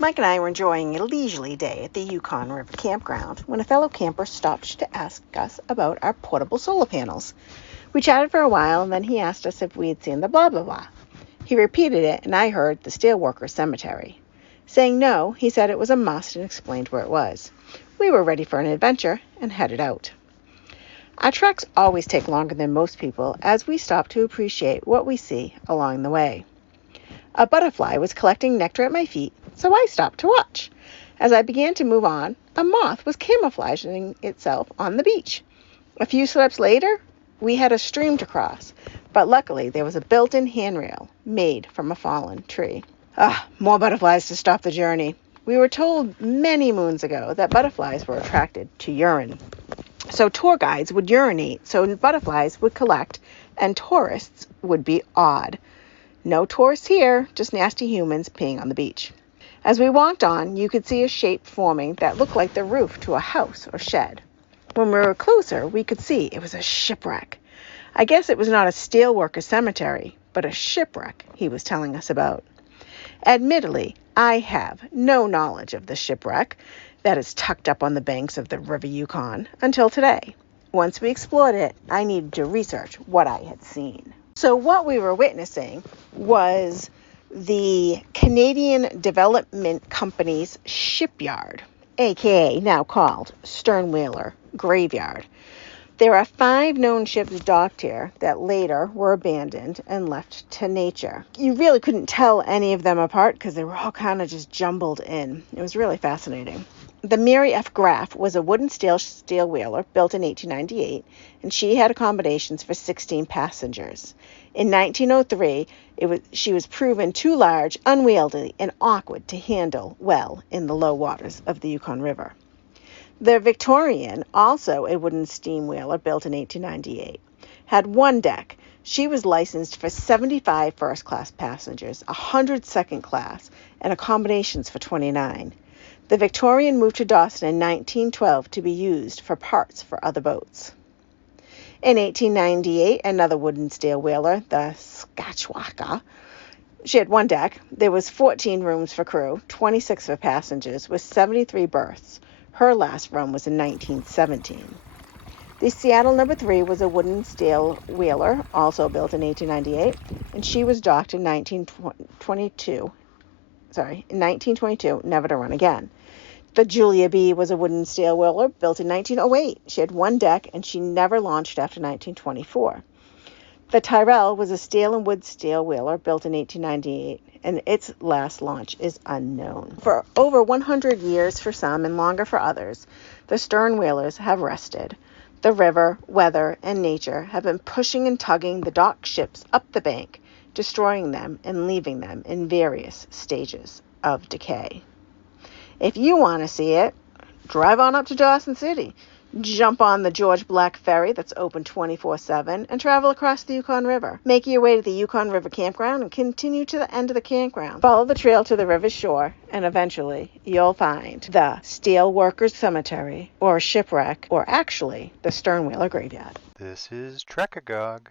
Mike and I were enjoying a leisurely day at the Yukon River campground when a fellow camper stopped to ask us about our portable solar panels. We chatted for a while, and then he asked us if we had seen the blah blah blah. He repeated it, and I heard the Steelworkers Cemetery. Saying no, he said it was a must and explained where it was. We were ready for an adventure and headed out. Our treks always take longer than most people as we stop to appreciate what we see along the way. A butterfly was collecting nectar at my feet, so I stopped to watch. As I began to move on, a moth was camouflaging itself on the beach. A few steps later, we had a stream to cross, but luckily there was a built-in handrail made from a fallen tree. More butterflies to stop the journey. We were told many moons ago that butterflies were attracted to urine. So tour guides would urinate so butterflies would collect and tourists would be awed. No tourists here, just nasty humans peeing on the beach. As we walked on, you could see a shape forming that looked like the roof to a house or shed. When we were closer, we could see it was a shipwreck. I guess it was not a steelworker cemetery, but a shipwreck he was telling us about. Admittedly, I have no knowledge of the shipwreck that is tucked up on the banks of the River Yukon until today. Once we explored it, I needed to research what I had seen. So what we were witnessing was the Canadian Development Company's shipyard, aka now called Sternwhaler Graveyard. There are 5 known ships docked here that later were abandoned and left to nature. You really couldn't tell any of them apart because they were all kind of just jumbled in. It was really fascinating. The Mary F. Graff was a wooden steel whaler built in 1898, and she had accommodations for 16 passengers. In 1903, she was proven too large, unwieldy, and awkward to handle well in the low waters of the Yukon River. The Victorian, also a wooden steam whaler built in 1898, had 1 deck. She was licensed for 75 first-class passengers, 100 second-class, and accommodations for 29. The Victorian moved to Dawson in 1912 to be used for parts for other boats. In 1898, another wooden steel whaler, the Scotchwaka, she had 1 deck. There was 14 rooms for crew, 26 for passengers, with 73 berths. Her last run was in 1917. The Seattle No. 3 was a wooden steel whaler, also built in 1898, and she was docked in 1922, never to run again. The Julia B was a wooden steel whaler built in 1908. She had 1 deck, and she never launched after 1924. The Tyrrell was a steel and wood steel whaler built in 1898, and its last launch is unknown. For over 100 years for some and longer for others, the stern whalers have rested. The river, weather, and nature have been pushing and tugging the docked ships up the bank, destroying them and leaving them in various stages of decay. If you want to see it, drive on up to Dawson City. Jump on the George Black Ferry that's open 24/7 and travel across the Yukon River. Make your way to the Yukon River campground and continue to the end of the campground. Follow the trail to the river's shore and eventually you'll find the Steelworkers Cemetery or shipwreck or actually the Sternwhaler Graveyard. This is Trekagog.